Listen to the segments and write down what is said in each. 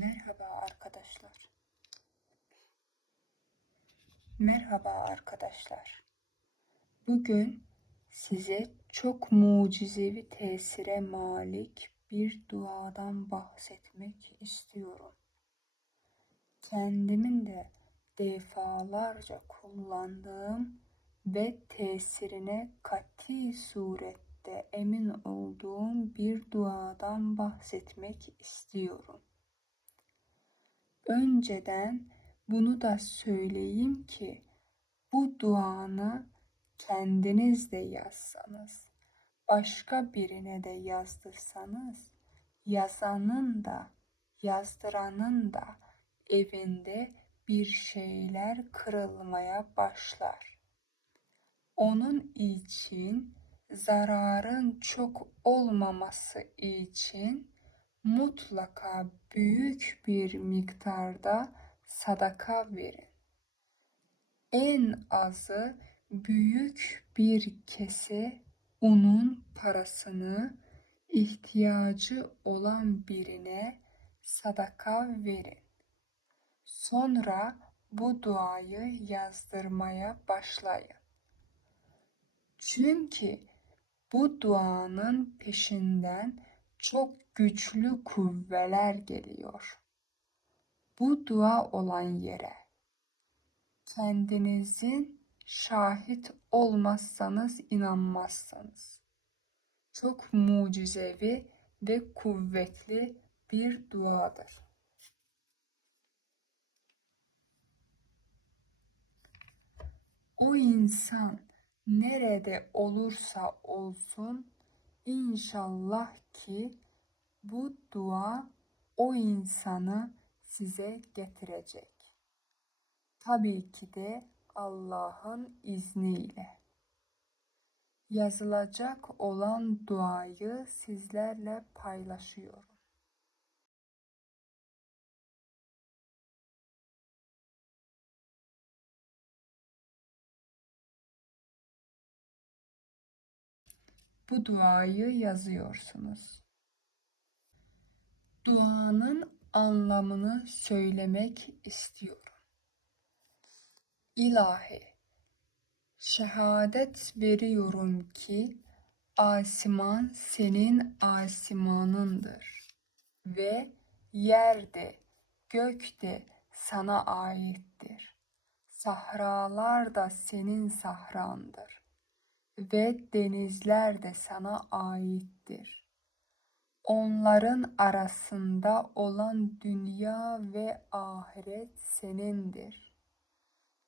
Merhaba arkadaşlar. Merhaba arkadaşlar. Bugün size çok mucizevi tesire malik bir duadan bahsetmek istiyorum. Kendimin de defalarca kullandığım ve tesirine kati surette emin olduğum bir duadan bahsetmek istiyorum. Önceden bunu da söyleyeyim ki bu duanı kendiniz de yazsanız, başka birine de yazdırsanız, yazanın da yazdıranın da evinde bir şeyler kırılmaya başlar. Onun için zararın çok olmaması için mutlaka büyük bir miktarda sadaka verin. En azı büyük bir kese unun parasını ihtiyacı olan birine sadaka verin. Sonra bu duayı yazdırmaya başlayın. Çünkü bu duanın peşinden çok güçlü kuvveler geliyor. Bu dua olan yere kendinizin şahit olmazsanız inanmazsanız çok mucizevi ve kuvvetli bir duadır. O insan nerede olursa olsun inşallah ki bu dua o insanı size getirecek. Tabii ki de Allah'ın izniyle. Yazılacak olan duayı sizlerle paylaşıyorum. Bu duayı yazıyorsunuz. Duanın anlamını söylemek istiyorum. İlahi, şehadet veriyorum ki asiman senin asimanındır ve yerde, gökte sana aittir. Sahralar da senin sahrandır ve denizler de sana aittir. Onların arasında olan dünya ve ahiret senindir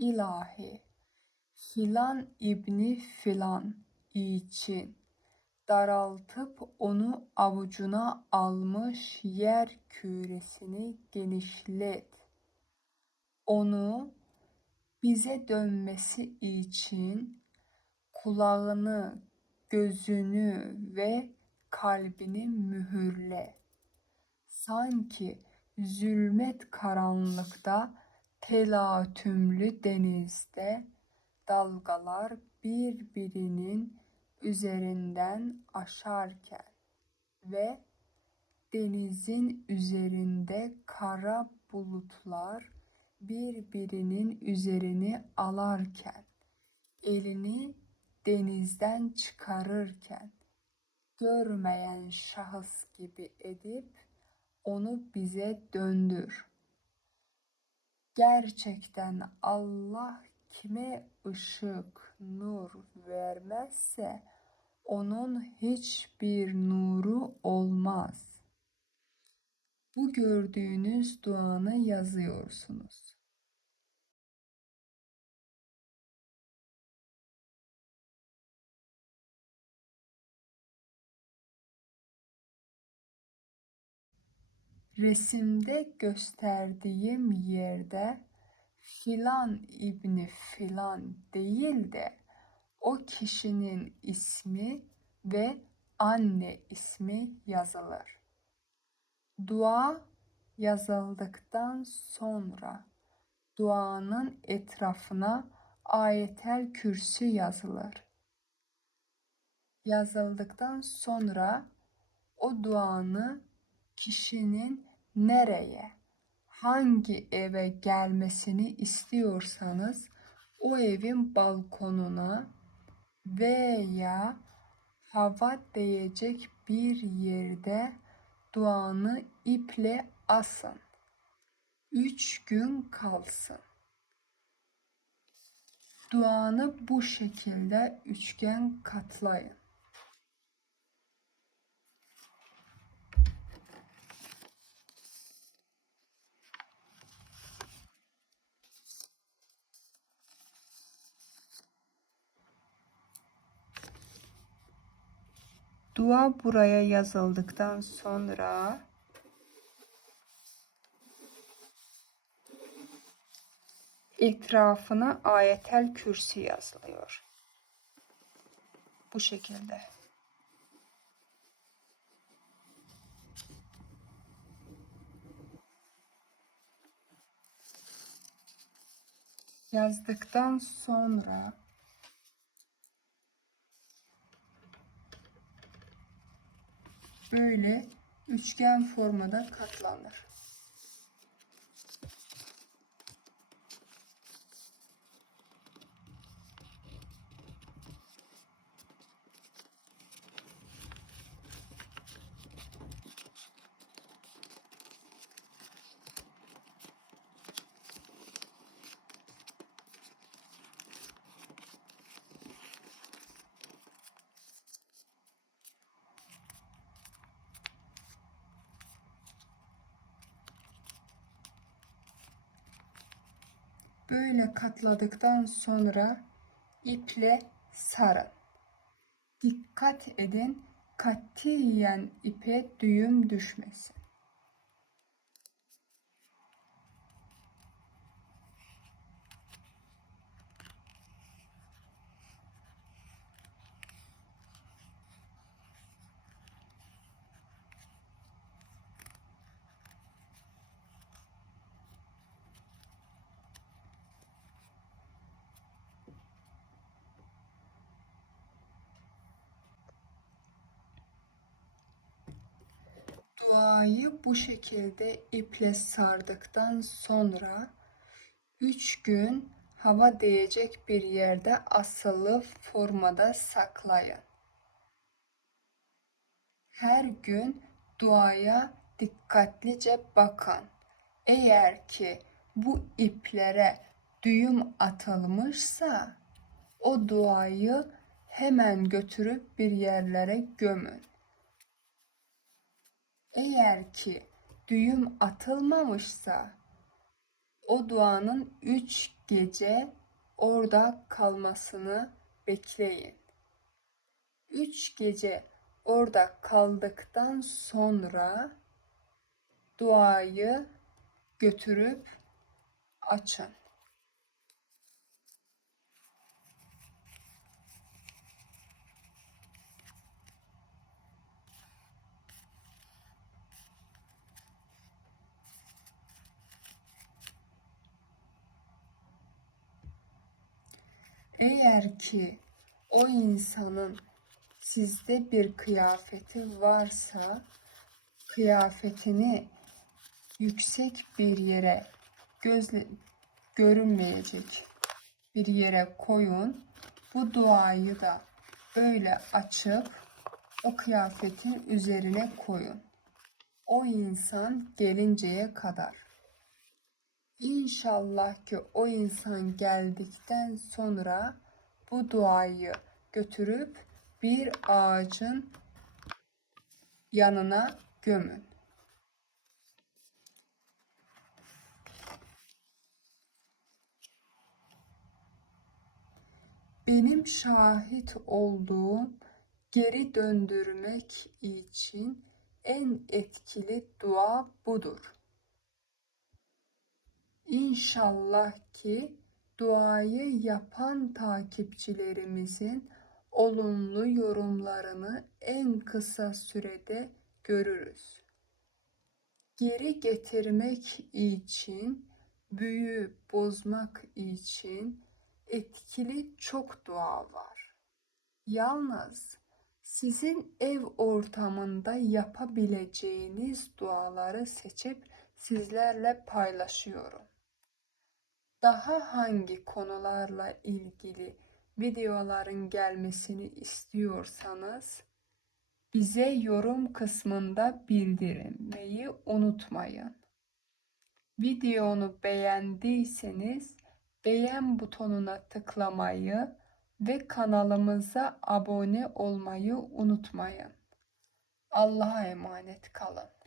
ilahi filan ibni filan için daraltıp onu avucuna almış yer küresini genişlet. Onu bize dönmesi için kulağını, gözünü ve kalbini mühürle. Sanki zulmet karanlıkta telatümlü denizde dalgalar birbirinin üzerinden aşarken ve denizin üzerinde kara bulutlar birbirinin üzerini alarken, elini denizden çıkarırken, görmeyen şahıs gibi edip onu bize döndür.'' Gerçekten Allah kime ışık, nur vermezse onun hiçbir nuru olmaz. Bu gördüğünüz duanı yazıyorsunuz. Resimde gösterdiğim yerde filan ibni filan değil de o kişinin ismi ve anne ismi yazılır. Dua yazıldıktan sonra duanın etrafına ayetel kürsü yazılır. Yazıldıktan sonra o duanı kişinin nereye, hangi eve gelmesini istiyorsanız o evin balkonuna veya hava değecek bir yerde duanı iple asın. Üç gün kalsın. Duanı bu şekilde üçgen katlayın. Dua buraya yazıldıktan sonra etrafına ayetel kürsi yazılıyor. Bu şekilde. Yazdıktan sonra böyle üçgen formada katlanır. Böyle katladıktan sonra iple sarın. Dikkat edin katiyen ipe düğüm düşmesin. Duayı bu şekilde iple sardıktan sonra 3 gün hava değecek bir yerde asılı formada saklayın. Her gün duaya dikkatlice bakın. Eğer ki bu iplere düğüm atılmışsa o duayı hemen götürüp bir yerlere gömün. Eğer ki düğüm atılmamışsa o duanın üç gece orada kalmasını bekleyin. Üç gece orada kaldıktan sonra duayı götürüp açın. Eğer ki o insanın sizde bir kıyafeti varsa kıyafetini yüksek bir yere gözle görünmeyecek bir yere koyun. Bu duayı da böyle açıp o kıyafetin üzerine koyun. O insan gelinceye kadar. İnşallah ki o insan geldikten sonra bu duayı götürüp bir ağacın yanına gömün. Benim şahit olduğum geri döndürmek için en etkili dua budur. İnşallah ki duayı yapan takipçilerimizin olumlu yorumlarını en kısa sürede görürüz. Geri getirmek için, büyü bozmak için etkili çok dua var. Yalnız Sizin ev ortamında yapabileceğiniz duaları seçip sizlerle paylaşıyorum. Daha hangi konularla ilgili videoların gelmesini istiyorsanız bize yorum kısmında bildirmeyi unutmayın. Videonu beğendiyseniz beğen butonuna tıklamayı ve kanalımıza abone olmayı unutmayın. Allah'a emanet kalın.